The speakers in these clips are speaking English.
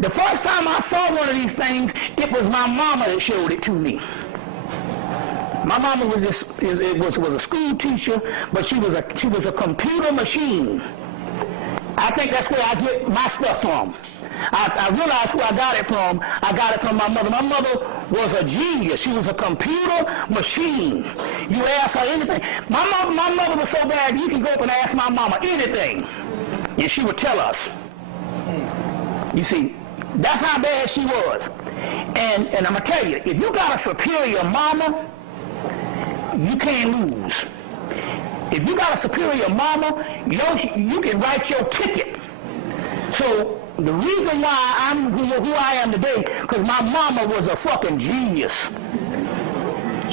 The first time I saw one of these things, it was my mama that showed it to me. My mama was a school teacher, but she was a computer machine. I think that's where I get my stuff from. I realized where I got it from. I got it from my mother. My mother was a genius. She was a computer machine. You ask her anything. My mother was so bad, you can go up and ask my mama anything, and she would tell us. You see, that's how bad she was. And I'm going to tell you, if you got a superior mama, you can't lose. If you got a superior mama, you can write your ticket. So the reason why I'm who I am today, because my mama was a fucking genius.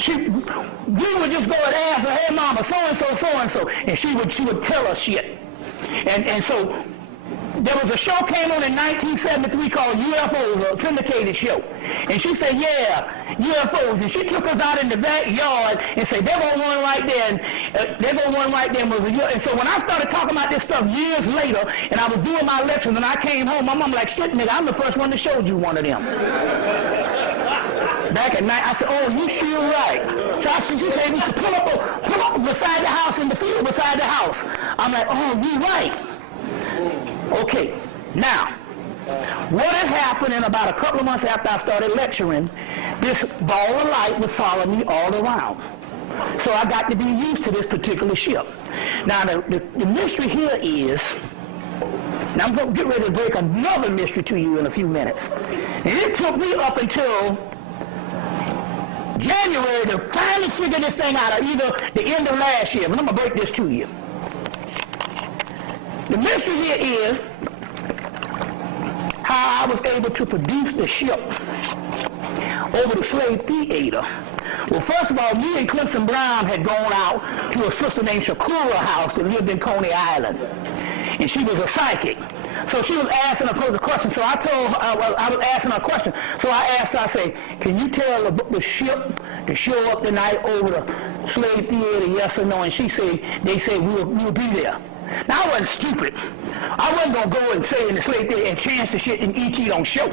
We would just go and ask her, hey mama, so-and-so, so-and-so, and she would tell us shit. And so there was a show came on in 1973 called UFO, a syndicated show. And she said, yeah, UFOs. And she took us out in the backyard and said, they're going to run right there. And they're going to run right there. And so when I started talking about this stuff years later, and I was doing my lectures, and I came home, my mom like, shit, nigga, I'm the first one that showed you one of them. Back at night, I said, oh, you sure right. So she said, we could pull up beside the house, in the field beside the house. I'm like, oh, you right. Okay, now, what had happened in about a couple of months after I started lecturing, this ball of light would follow me all around. So I got to be used to this particular ship. Now, the mystery here is, now I'm going to get ready to break another mystery to you in a few minutes. And it took me up until January to finally figure this thing out, or either the end of last year. But I'm going to break this to you. The mystery here is how I was able to produce the ship over the slave theater. Well, first of all, me and Clemson Brown had gone out to a sister named Shakura House that lived in Coney Island. And she was a psychic. So she was asking her a question. So I told her, I was asking her a question. So I asked her, I say, can you tell the ship to show up tonight over the slave theater, yes or no? And she said, they said, we'll be there. Now, I wasn't stupid. I wasn't going to go and say in the slave theater and chance the shit and E.T. don't show.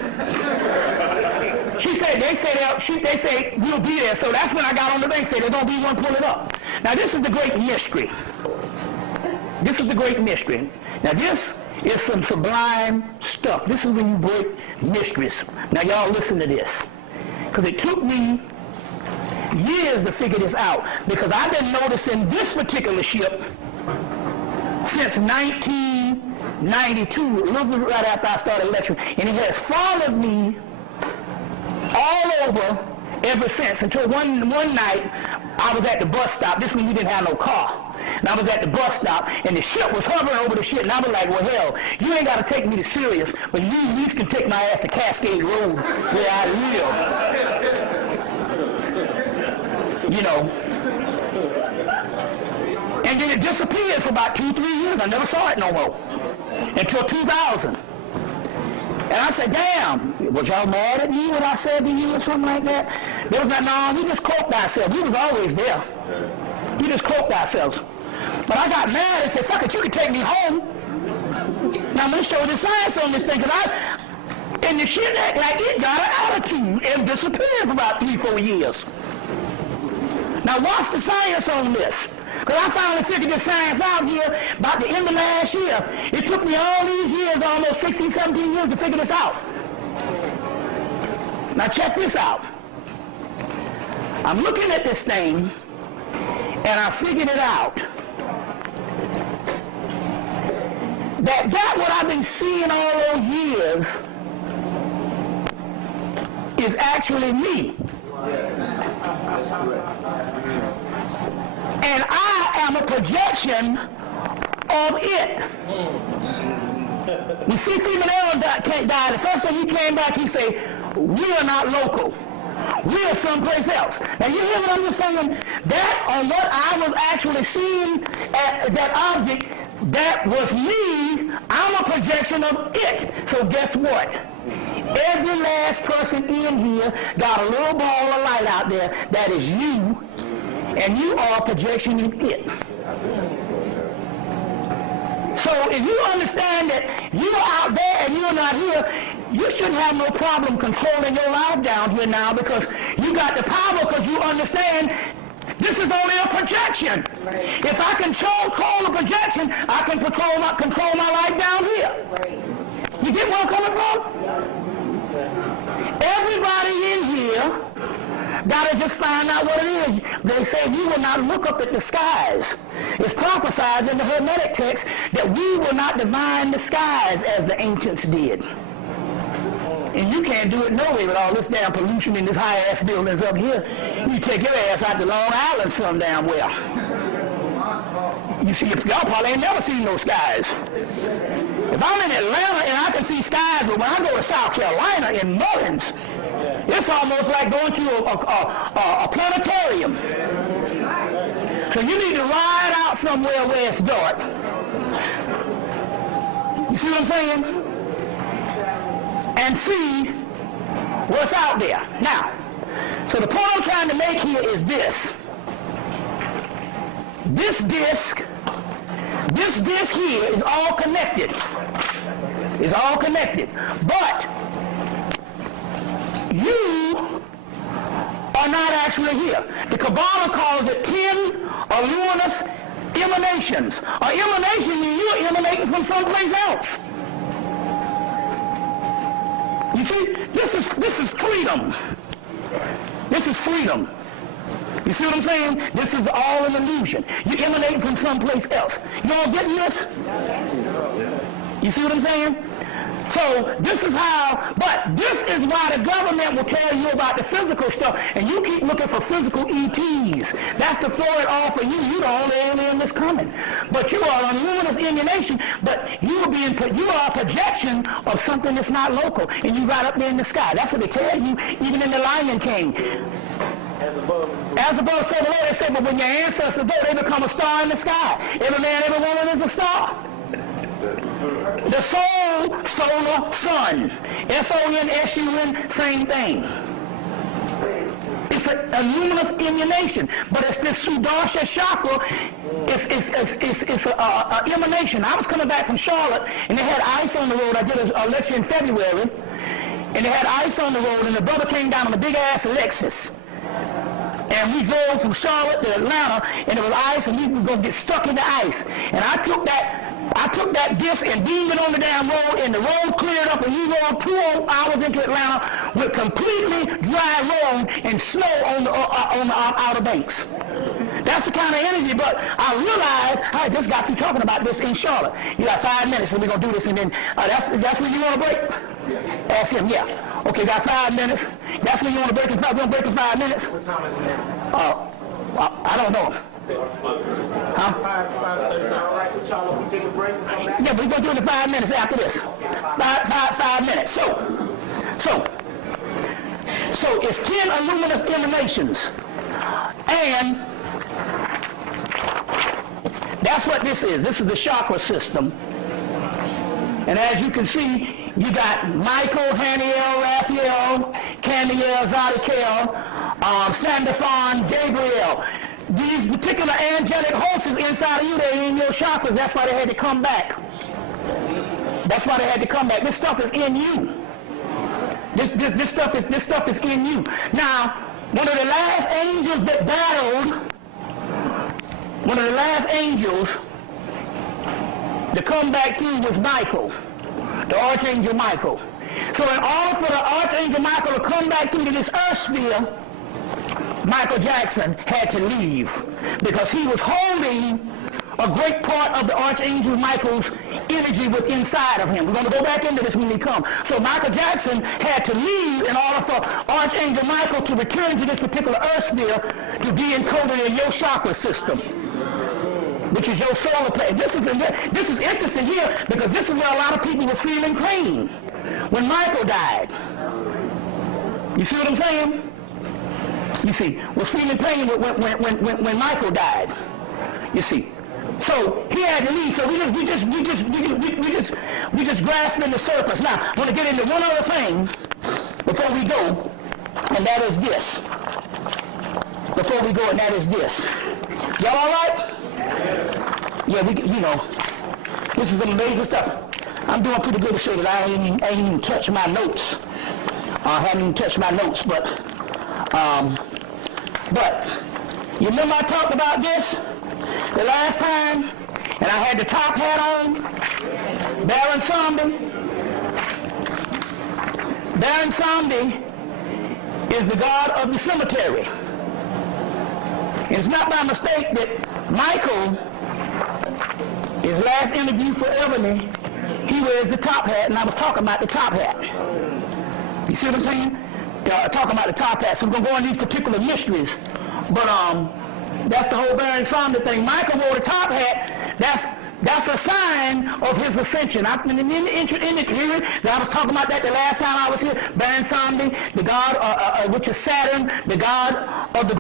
She said, they say, we'll be there. So that's when I got on the thing, said, there's going to be one, pull it up. Now, this is the great mystery. This is the great mystery. Now, this is some sublime stuff. This is when you break mysteries. Now, y'all listen to this. Because it took me years to figure this out. Because I've been noticing this particular ship since 1992, a little bit right after I started lecturing, and it has followed me all over ever since, until one night I was at the bus stop. This when we didn't have no car. And I was at the bus stop, and the ship was hovering over the shit, and I was like, well, hell, you ain't got to take me to Sirius, but you at least can take my ass to Cascade Road where I live. You know. And then it disappeared for about 2-3 years. I never saw it no more until 2000. And I said, damn, was y'all mad at me when I said to you or something like that? They was like, no, we just cloaked ourselves. We was always there. We just cloaked ourselves. But I got mad and said, fuck it, you can take me home. Now I'm going to show the science on this thing, because and the shit act like it got an attitude and disappeared for about 3-4 years. Now watch the science on this. Because I finally figured this science out here about the end of last year. It took me all these years, almost 16, 17 years to figure this out. Now check this out. I'm looking at this thing, and I figured it out. That what I've been seeing all those years is actually me. And I am a projection of it. When C.C. Manero died, the first time he came back, he said, we are not local. We are someplace else. Now you hear what I'm just saying? That on what I was actually seeing at that object, that was me. I'm a projection of it. So guess what? Every last person in here got a little ball of light out there that is you. And you are a projection of it. So So if you understand that you're out there and you're not here, you shouldn't have no problem controlling your life down here now, because you got the power, because you understand this is only a projection. Right. If I control the projection, I can control my life down here. Right. You get where I'm coming from? Everybody in here gotta just find out what it is. They say you will not look up at the skies. It's prophesied in the Hermetic text that we will not divine the skies as the ancients did. And you can't do it no way with all this damn pollution in this high-ass buildings up here. You take your ass out to Long Island some damn well. You see, y'all probably ain't never seen no skies. If I'm in Atlanta and I can see skies, but when I go to South Carolina in Mullins, it's almost like going to a planetarium. So you need to ride out somewhere where it's dark. You see what I'm saying? And see what's out there. Now, so the point I'm trying to make here is this. This disc here is all connected. It's all connected. But you are not actually here. The Kabbalah calls it 10 luminous emanations. An emanation means you're emanating from someplace else. You see, this is freedom. This is freedom. You see what I'm saying? This is all an illusion. You emanate from someplace else. You all getting this? You see what I'm saying? So this is how, but this is why the government will tell you about the physical stuff, and you keep looking for physical ETs. That's to throw it off for you. You're the only alien that's coming. But you are a luminous emanation, but you are a projection of something that's not local, and you right up there in the sky. That's what they tell you, even in the Lion King. As above, so below, they say, but when your ancestors go, they become a star in the sky. Every man, every woman is a star. The soul, solar, sun. S-O-N-S-U-N, same thing. It's a luminous emanation, but it's this Sudarsha chakra. It's an emanation. I was coming back from Charlotte, and they had ice on the road. I did a lecture in February, and they had ice on the road, and the brother came down on a big-ass Lexus. And we drove from Charlotte to Atlanta, and there was ice, and we were going to get stuck in the ice. And I took that disc and beamed it on the damn road, and the road cleared up, and we rode 2 hours into Atlanta with completely dry road and snow on the Outer Banks. That's the kind of energy, but I realized I just got through talking about this in Charlotte. You got 5 minutes, and we're going to do this, and then that's when you want to break? Yeah. Ask him, yeah. Okay, got 5 minutes. That's when you want to break in 5. We're going to break in 5 minutes. What time is it now? I don't know. Huh? 5:30. All right, with y'all, we take a break. Come back. Yeah, but we're going to do it in 5 minutes after this. 5 minutes. So it's 10 luminous emanations. And that's what this is. This is the chakra system. And as you can see, you got Michael, Haniel, Raphael, Candiel, Zadkiel, Sandafon, Gabriel. These particular angelic hosts is inside of you. They're in your chakras. That's why they had to come back. That's why they had to come back. This stuff is in you. This stuff is in you. Now, one of the last angels that battled, one of the last angels to come back through was Michael, the Archangel Michael. So in order for the Archangel Michael to come back through to this earth sphere, Michael Jackson had to leave because he was holding a great part of the Archangel Michael's energy was inside of him. We're going to go back into this when we come. So Michael Jackson had to leave in order for Archangel Michael to return to this particular earth sphere to be encoded in your chakra system, which is your solar plane. This is interesting here because this is where a lot of people were feeling pain when Michael died. You see what I'm saying? You see, was feeling pain when Michael died. You see. So he had to leave. So we just grasping the surface. Now, I want to get into one other thing before we go, and that is this. Before we go, and that is this. Y'all all right? Yeah, This is amazing stuff. I'm doing pretty good to say that I ain't even touched my notes. I haven't even touched my notes, but you remember I talked about this the last time, and I had the top hat on? Baron Zombie. Baron Zombie is the god of the cemetery. It's not by mistake that Michael, his last interview for Ebony, he wears the top hat, and I was talking about the top hat. You see what I'm saying? Talking about the top hat. So we're going to go into these particular mysteries. But that's the whole Baron Zombie thing. Michael wore the top hat. That's a sign of his ascension. I was talking about that the last time I was here. Baron Zombie, the god, which is Saturn, the god of the